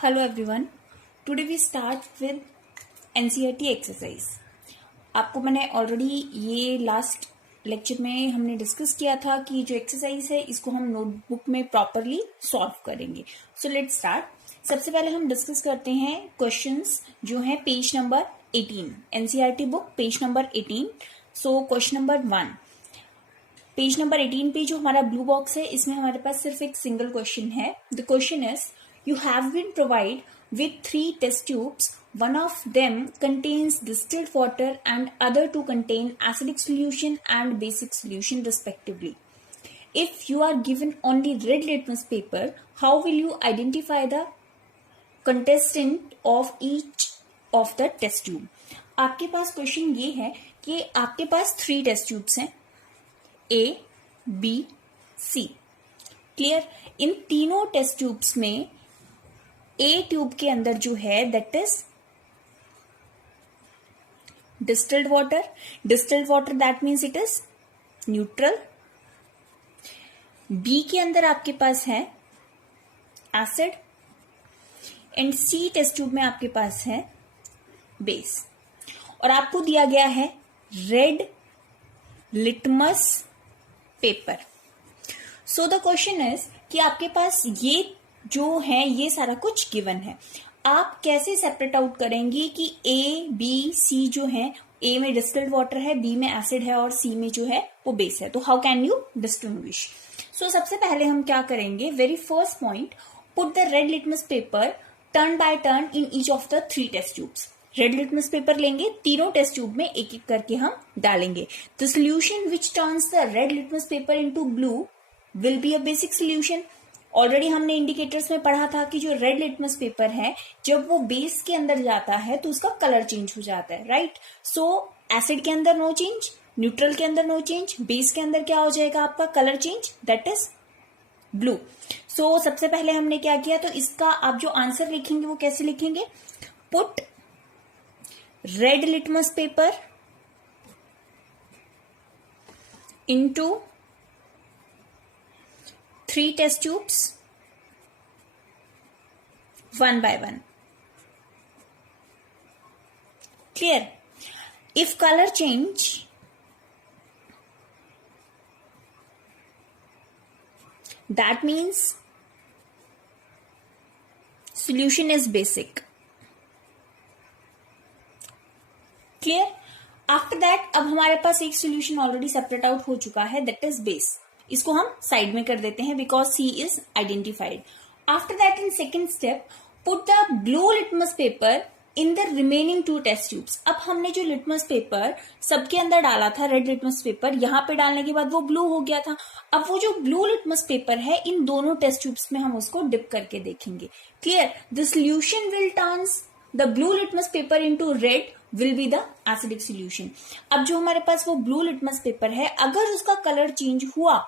Hello everyone. Today we start with NCERT exercise. आपको मैंने already ये लास्ट लेक्चर में हमने डिस्कस किया था कि जो एक्सरसाइज है इसको हम नोटबुक में प्रॉपरली सॉल्व करेंगे. So let's start. सबसे पहले हम डिस्कस करते हैं क्वेश्चंस जो है page number 18 NCERT book page number 18. So question number 1 page number 18 पे जो हमारा ब्लू बॉक्स है इसमें हमारे पास सिर्फ एक सिंगल क्वेश्चन है. The question is you have been provided with 3 test tubes. One of them contains distilled water and other 2 contain acidic solution and basic solution respectively. If you are given only red litmus paper, how will you identify the contestant of each of the test tube? आपके पास question ये है कि आपके पास 3 test tubes हैं A, B, C. Clear. इन तीनों test tubes में ए tube के अंदर जो है that is distilled water. Distilled water that means it is neutral. B के अंदर आपके पास है acid and C test tube में आपके पास है बेस. और आपको दिया गया है red litmus paper. So the question is कि आपके पास ये जो है ये सारा कुछ गिवन है. आप कैसे सेपरेट आउट करेंगी कि ए बी सी जो है, ए में डिस्टिल्ड वाटर है, बी में एसिड है और सी में जो है वो बेस है. तो how can you distinguish? So सबसे पहले हम क्या करेंगे, very first point, put the red litmus paper turn by turn in each of the 3 test tubes. Red litmus paper लेंगे, तीनों टेस्ट ट्यूब में एक एक करके हम डालेंगे. The solution which turns the red litmus paper into blue will be a basic solution. Already हमने indicators में पढ़ा था कि जो रेड लिटमस पेपर है जब वो बेस के अंदर जाता है तो उसका कलर चेंज हो जाता है, राइट. सो एसिड के अंदर नो चेंज, न्यूट्रल के अंदर नो चेंज, बेस के अंदर क्या हो जाएगा आपका colour change, that is blue. So सबसे पहले हमने क्या किया, तो इसका आप जो आंसर लिखेंगे वो कैसे लिखेंगे, put red litmus paper into 3 test tubes one by one. Clear? If color change, that means solution is basic. Clear? After that, अब हमारे पास एक solution already separate out हो चुका है, that is base. इसको हम साइड में कर देते हैं because C is identified. After that in second step, put the blue litmus paper in the remaining 2 test tubes. अब हमने जो लिटमस पेपर सबके अंदर डाला था, रेड लिटमस पेपर, यहां पे डालने के बाद वो ब्लू हो गया था. अब वो जो ब्लू लिटमस पेपर है इन दोनों टेस्ट ट्यूब्स में हम उसको डिप करके देखेंगे. Clear? The solution will turns the blue litmus paper into red will be the acidic solution. अब जो हमारे पास वो ब्लू लिटमस पेपर है अगर उसका कलर चेंज हुआ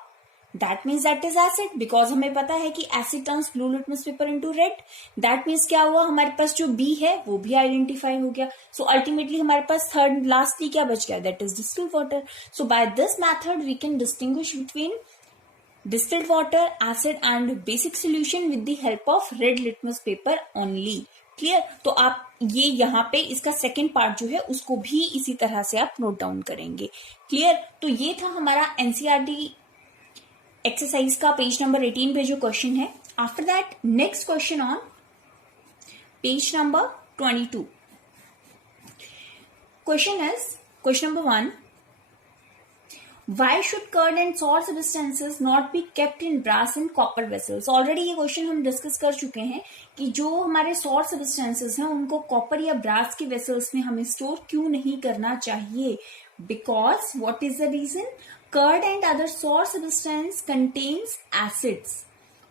that means that is acid, because हमें पता है कि acid turns blue litmus paper into red. that means क्या हुआ, हमारे पास जो B है वो भी आइडेंटिफाई हो गया. so ultimately हमारे पास थर्ड लास्टली क्या बच गया, that is distilled water. so by this method we can distinguish between distilled water, acid and basic solution with the help of red litmus paper only. Clear? तो आप ये यहाँ पे इसका सेकेंड पार्ट जो है उसको भी इसी तरह से आप नोट डाउन करेंगे. क्लियर? तो ये था हमारा एनसीईआरटी एक्सरसाइज का पेज नंबर 18 पे जो क्वेश्चन है. After that next question on page number 22. Question is question number 1, why should curd and salt substances not be kept in brass and copper vessels. Already ये question हम discuss कर चुके हैं कि जो हमारे सॉल्ट सब्सटेंसेस हैं उनको कॉपर या ब्रास के वेसल्स में हमें स्टोर क्यों नहीं करना चाहिए. Because what is the reason, curd and other salt substance contains acids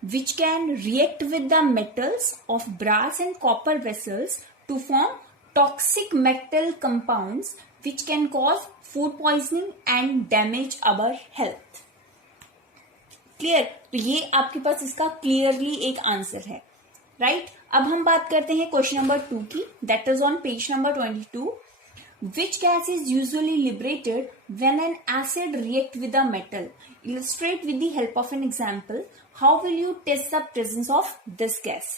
which can react with the metals of brass and copper vessels to form toxic metal compounds which can cause food poisoning and damage our health. Clear? तो ये आपके पास इसका clearly एक answer है, right. अब हम बात करते हैं क्वेश्चन नंबर 2 की, that is on page number 22. Which gas is usually liberated when an acid react with a metal? Illustrate with the help of an example. How will you test the presence of this gas?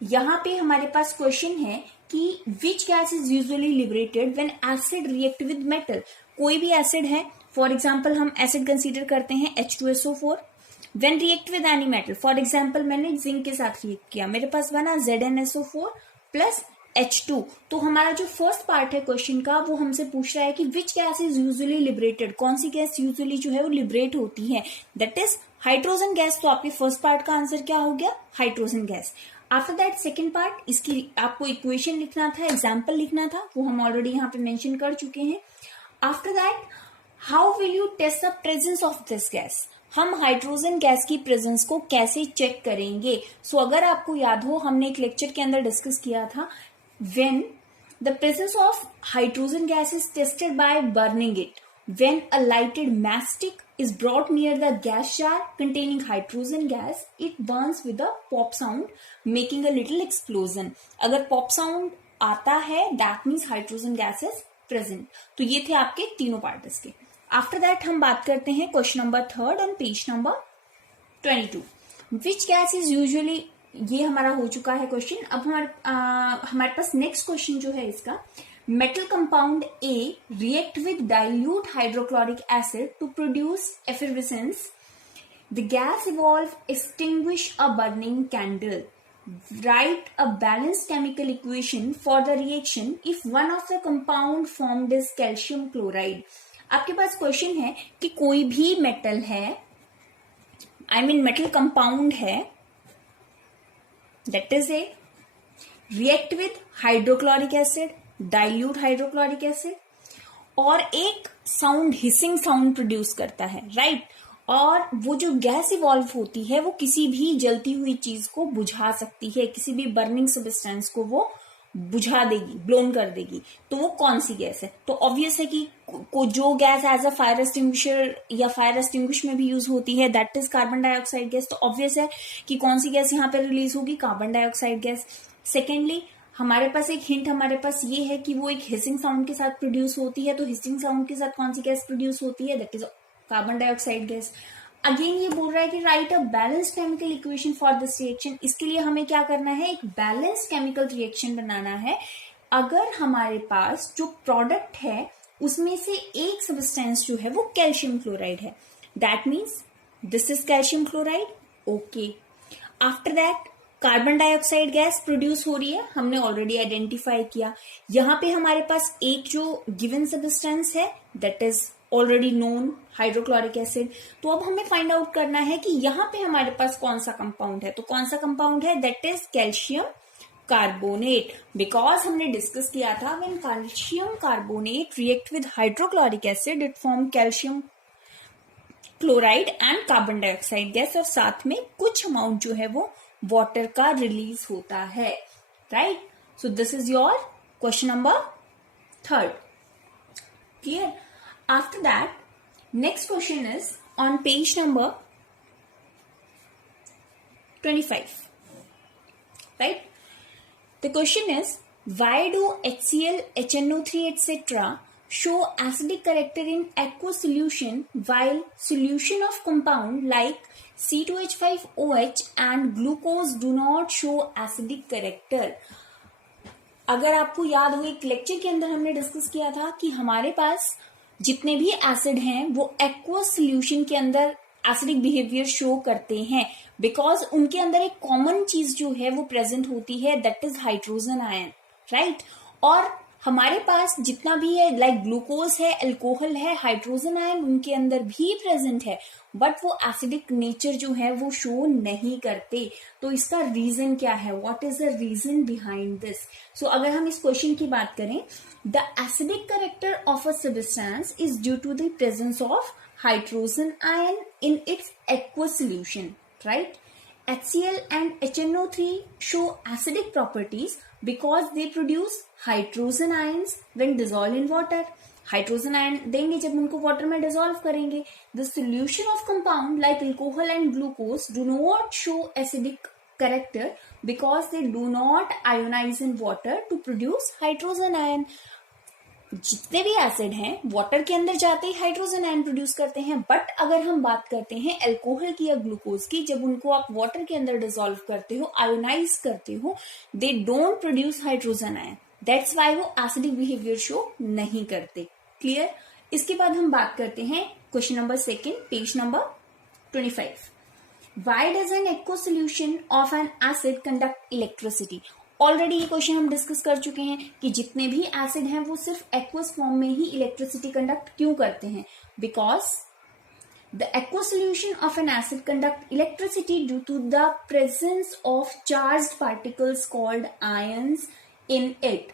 यहाँ पे हमारे पास question है कि which gas is usually liberated when acid react with metal. कोई भी acid है, for example हम acid consider करते हैं H2SO4, when react with any metal, for example मैंने जिंक के साथ रिएक्ट किया, मेरे पास बना ZnSO4 प्लस H2। तो हमारा जो फर्स्ट पार्ट है क्वेश्चन का वो हमसे पूछ रहा है कि which gas is usually liberated, कौन सी गैस यूजुअली जो है वो लिबरेट होती है, दैट इज हाइड्रोजन गैस। तो आपके फर्स्ट पार्ट का आंसर क्या हो गया, hydrogen gas. After that second part, इसकी आपको इक्वेशन लिखना था, एग्जाम्पल लिखना था, वो हम ऑलरेडी यहाँ पे मेंशन कर चुके हैं। After that how will you test the presence of this gas, हम हाइड्रोजन गैस की प्रेजेंस को कैसे चेक करेंगे। सो अगर आपको याद हो, हमने एक लेक्चर के अंदर डिस्कस किया था, when the presence of hydrogen gas is tested by burning it, when a lighted matchstick is brought near the gas jar containing hydrogen gas, it burns with a pop sound making a little explosion। अगर pop sound आता है that means hydrogen gas is present। तो ये थे आपके तीनों part इसके। After that हम बात करते हैं question number 3 on page number 22, which gas is usually, ये हमारा हो चुका है क्वेश्चन। अब हमारे पास नेक्स्ट क्वेश्चन जो है इसका, metal compound A react with dilute hydrochloric acid to produce effervescence, the gas evolve extinguish a burning candle, write a balanced chemical equation for the reaction if one of the compound formed is calcium chloride. आपके पास question है कि कोई भी metal है, metal compound है, that is a react with hydrochloric acid, dilute hydrochloric acid, और एक साउंड हिसिंग साउंड प्रोड्यूस करता है, राइट। और वो जो गैस इवॉल्व होती है वो किसी भी जलती हुई चीज को बुझा सकती है, किसी भी बर्निंग सब्सटेंस को वो बुझा देगी, ब्लोन कर देगी। तो वो कौन सी गैस है, तो ऑब्वियस है कि जो gas as a fire extinguisher या फायर एक्सटिंग्विश में भी यूज होती है, that is carbon dioxide gas. तो ऑब्वियस है कि कौन सी गैस यहाँ पे रिलीज होगी, कार्बन डाइऑक्साइड गैस। सेकेंडली हमारे पास एक हिंट हमारे पास ये है कि वो एक हिसिंग साउंड के साथ प्रोड्यूस होती है, तो हिसिंग साउंड के साथ कौन सी गैस प्रोड्यूस होती है, that is carbon dioxide gas. Again ये बोल रहा है कि right a balanced chemical equation for this reaction. इसके लिए हमें क्या करना है, एक बैलेंस्ड केमिकल रिएक्शन बनाना है। अगर हमारे पास जो प्रोडक्ट है उसमें से एक सब्सटेंस जो है वो कैल्शियम क्लोराइड है, that means this is calcium chloride, okay. After that carbon dioxide gas produce हो रही है, हमने ऑलरेडी आइडेंटिफाई किया। यहाँ पे हमारे पास एक जो गिवन सब्सटेंस है that is already known, hydrochloric acid. तो अब हमें फाइंड आउट करना है कि यहाँ पे हमारे पास कौन सा कंपाउंड है, तो कौन सा कंपाउंड है, that is calcium carbonate. Because हमने डिस्कस किया था when calcium carbonate react with hydrochloric acid it form calcium chloride and carbon dioxide gas, और साथ में कुछ अमाउंट जो है वो वाटर का रिलीज होता है, right. So this is your question number 3, clear. After that, next question is on page number 25, right? The question is, why do HCl, HNO3, etc. show acidic character in aqueous solution while solution of compound like C2H5OH and glucose do not show acidic character? अगर आपको याद हो, एक lecture के अंदर हमने discuss किया था कि हमारे पास जितने भी एसिड हैं वो एक्वस सॉल्यूशन के अंदर एसिडिक बिहेवियर शो करते हैं, बिकॉज उनके अंदर एक कॉमन चीज जो है वो प्रेजेंट होती है, that is hydrogen ion, right. और हमारे पास जितना भी है, लाइक ग्लूकोज है, अल्कोहल है, हाइड्रोजन आयन उनके अंदर भी प्रेजेंट है, बट वो एसिडिक नेचर जो है वो शो नहीं करते। तो इसका रीजन क्या है, what is the reason behind this. So अगर हम इस क्वेश्चन की बात करें, the acidic character of a substance is due to the presence of hydrogen ion in its aqueous solution, right. HCl and HNO3 show acidic properties because they produce hydrogen ions when dissolved in water. Hydrogen ion देंगे जब उनको water में dissolve करेंगे। The solution of compound like alcohol and glucose do not show acidic character because they do not ionize in water to produce hydrogen ion. जितने भी acid हैं water के अंदर जाते ही हाइड्रोजन आयन प्रोड्यूस करते हैं, बट अगर हम बात करते हैं अल्कोहल की या ग्लूकोज की, जब उनको आप वाटर के अंदर डिसॉल्व करते हो, आयोनाइज करते हो, they don't produce hydrogen ion, that's why वो एसिडिक बिहेवियर शो नहीं करते। क्लियर। इसके बाद हम बात करते हैं question number 2, page number 25। Why does an aqueous solution of an acid conduct electricity? Already ये क्वेश्चन हम डिस्कस कर चुके हैं कि जितने भी एसिड हैं वो सिर्फ एक्वस फॉर्म में ही इलेक्ट्रिसिटी कंडक्ट क्यों करते हैं, because the aqueous solution of an acid conduct electricity due to the presence of charged particles called ions in it.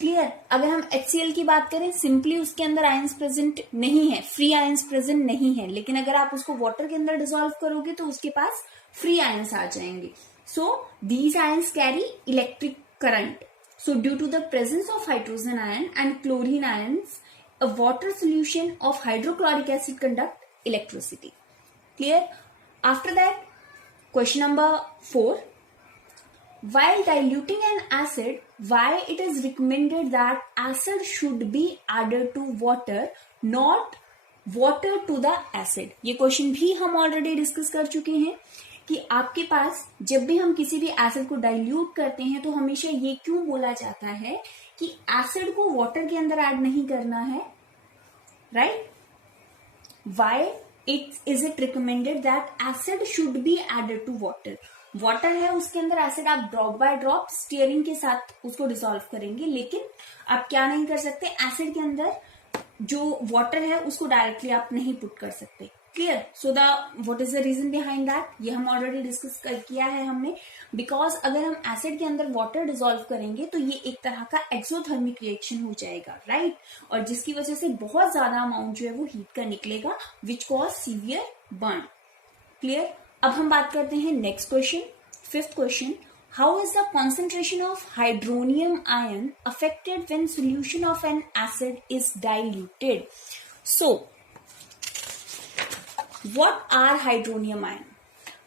Clear. अगर हम HCl की बात करें, सिंपली उसके अंदर आयंस प्रेजेंट नहीं है, फ्री आयंस प्रेजेंट नहीं है, लेकिन अगर आप उसको वाटर के अंदर डिसॉल्व करोगे तो उसके पास फ्री आयंस आ जाएंगे। So these ions carry electric current. So due to the presence of hydrogen ion and chlorine ions, a water solution of hydrochloric acid conduct electricity. Clear. After that question number 4, while diluting an acid, why it is recommended that acid should be added to water, not water to the acid? ये question भी हम already discuss कर चुके हैं कि आपके पास जब भी हम किसी भी एसिड को डाइल्यूट करते हैं तो हमेशा ये क्यों बोला जाता है कि एसिड को वाटर के अंदर ऐड नहीं करना है, right? Why is it recommended that acid should be added to water? Water है, उसके अंदर एसिड आप ड्रॉप बाय ड्रॉप स्टीयरिंग के साथ उसको डिसॉल्व करेंगे, लेकिन आप क्या नहीं कर सकते, एसिड के अंदर जो वाटर है उसको डायरेक्टली आप नहीं पुट कर सकते। Clear. So the what is the reason behind that, ये हम ऑलरेडी डिस्कस किया है हमने। बिकॉज अगर हम एसिड के अंदर वाटर डिसॉल्व करेंगे तो ये एक तरह का एक्सोथर्मिक रिएक्शन हो जाएगा, राइट? और जिसकी वजह से बहुत ज्यादा अमाउंट जो है वो हीट का निकलेगा, which cause severe burn. Clear. अब हम बात करते हैं next question, 5th question. How is the concentration of hydronium ion affected when solution of an acid is diluted? So what are hydronium ion?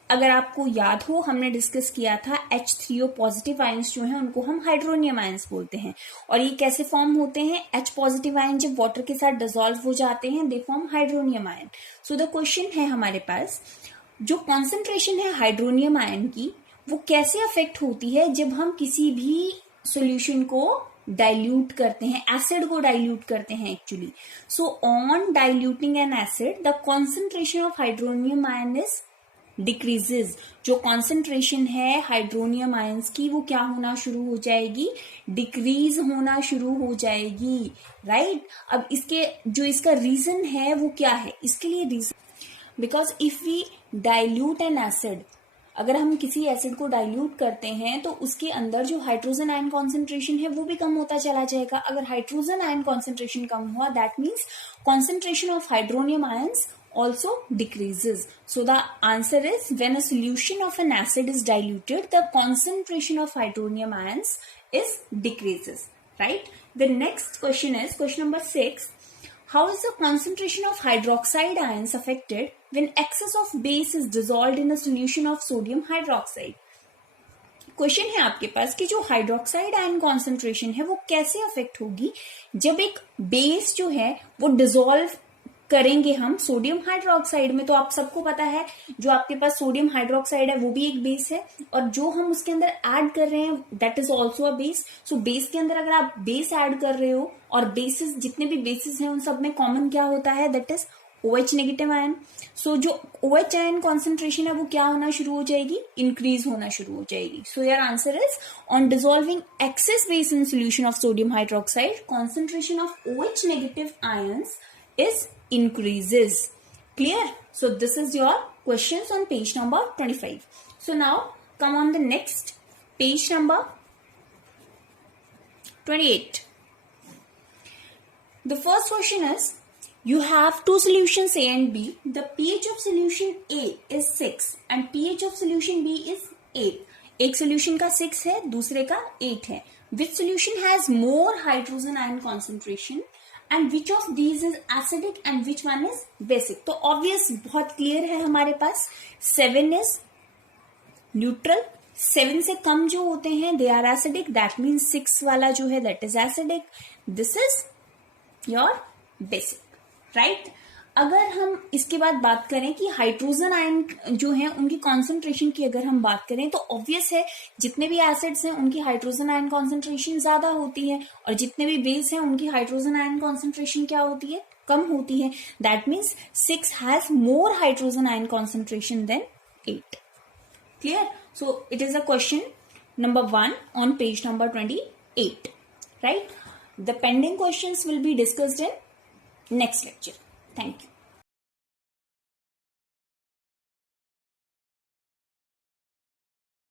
अगर आपको याद हो, हमने डिस्कस किया था H3O पॉजिटिव आयंस जो हैं उनको हम हाइड्रोनियम आयंस बोलते हैं। और ये कैसे फॉर्म होते हैं? H पॉजिटिव आयन जब वाटर के साथ डिसॉल्व हो जाते हैं, they form hydronium ion. So the question है हमारे पास, जो कॉन्सेंट्रेशन है हाइड्रोनियम आयन की वो कैसे अफेक्ट होती है जब हम किसी भी सॉल्यूशन को डाइल्यूट करते हैं, एसिड को डाइल्यूट करते हैं actually. So on diluting N acid the concentration of hydronium ion is decreases. जो कॉन्सेंट्रेशन है हाइड्रोनियम आयंस की वो क्या होना शुरू हो जाएगी? डिक्रीज होना शुरू हो जाएगी, राइट? अब इसका रीजन है वो क्या है? इसके लिए reason, because if we dilute an acid, अगर हम किसी एसिड को डाइल्यूट करते हैं तो उसके अंदर जो हाइड्रोजन आयन कॉन्सेंट्रेशन है वो भी कम होता चला जाएगा। अगर हाइड्रोजन आयन कॉन्सेंट्रेशन कम हुआ, that means concentration of hydronium ions also decreases. So the answer is, when a solution of an acid is diluted, the concentration of hydronium ions is decreases, right? The next question is question number 6. How is the concentration of hydroxide ions affected when excess of base is dissolved in a solution of sodium hydroxide? Question है आपके पास कि जो hydroxide ion concentration है वो कैसे affect होगी जब एक बेस जो है वो डिसॉल्व करेंगे हम सोडियम हाइड्रोक्साइड में। तो आप सबको पता है जो आपके पास सोडियम हाइड्रोक्साइड है वो भी एक बेस है, और जो हम उसके अंदर ऐड कर रहे हैं that is also a base. So base के अंदर अगर आप बेस ऐड कर रहे हो, और बेसिस जितने भी बेसिस हैं उन सब में कॉमन क्या होता है? That is OH negative ion. So जो OH आयन कॉन्सेंट्रेशन है वो क्या होना शुरू हो जाएगी? इंक्रीज होना शुरू हो जाएगी। So your answer is, on dissolving excess base in solution of sodium hydroxide, concentration of OH negative ions is increases. Clear? So this is your questions on page number 25. So now come on the next page number 28. The first question is, you have two solutions A and B. The pH of solution A is 6 and pH of solution B is 8. एक solution का 6 है, दूसरे का 8 है. Which solution has more hydrogen ion concentration? And which of these is acidic and which one is basic? तो obvious बहुत clear है हमारे पास, 7 is neutral, 7 से कम जो होते हैं they are acidic, that means 6 वाला जो है that is acidic, this is your basic, right. अगर हम इसके बाद बात करें कि हाइड्रोजन आयन जो है उनकी कॉन्सेंट्रेशन की अगर हम बात करें तो ऑब्वियस है जितने भी एसिड्स हैं उनकी हाइड्रोजन आयन कॉन्सेंट्रेशन ज्यादा होती है और जितने भी बेस हैं उनकी हाइड्रोजन आयन कॉन्सेंट्रेशन क्या होती है, कम होती है। That means 6 has more hydrogen ion concentration than 8। Clear? So it is a question number 1 on page number 28, right? The pending questions will be discussed in next lecture. Thank you.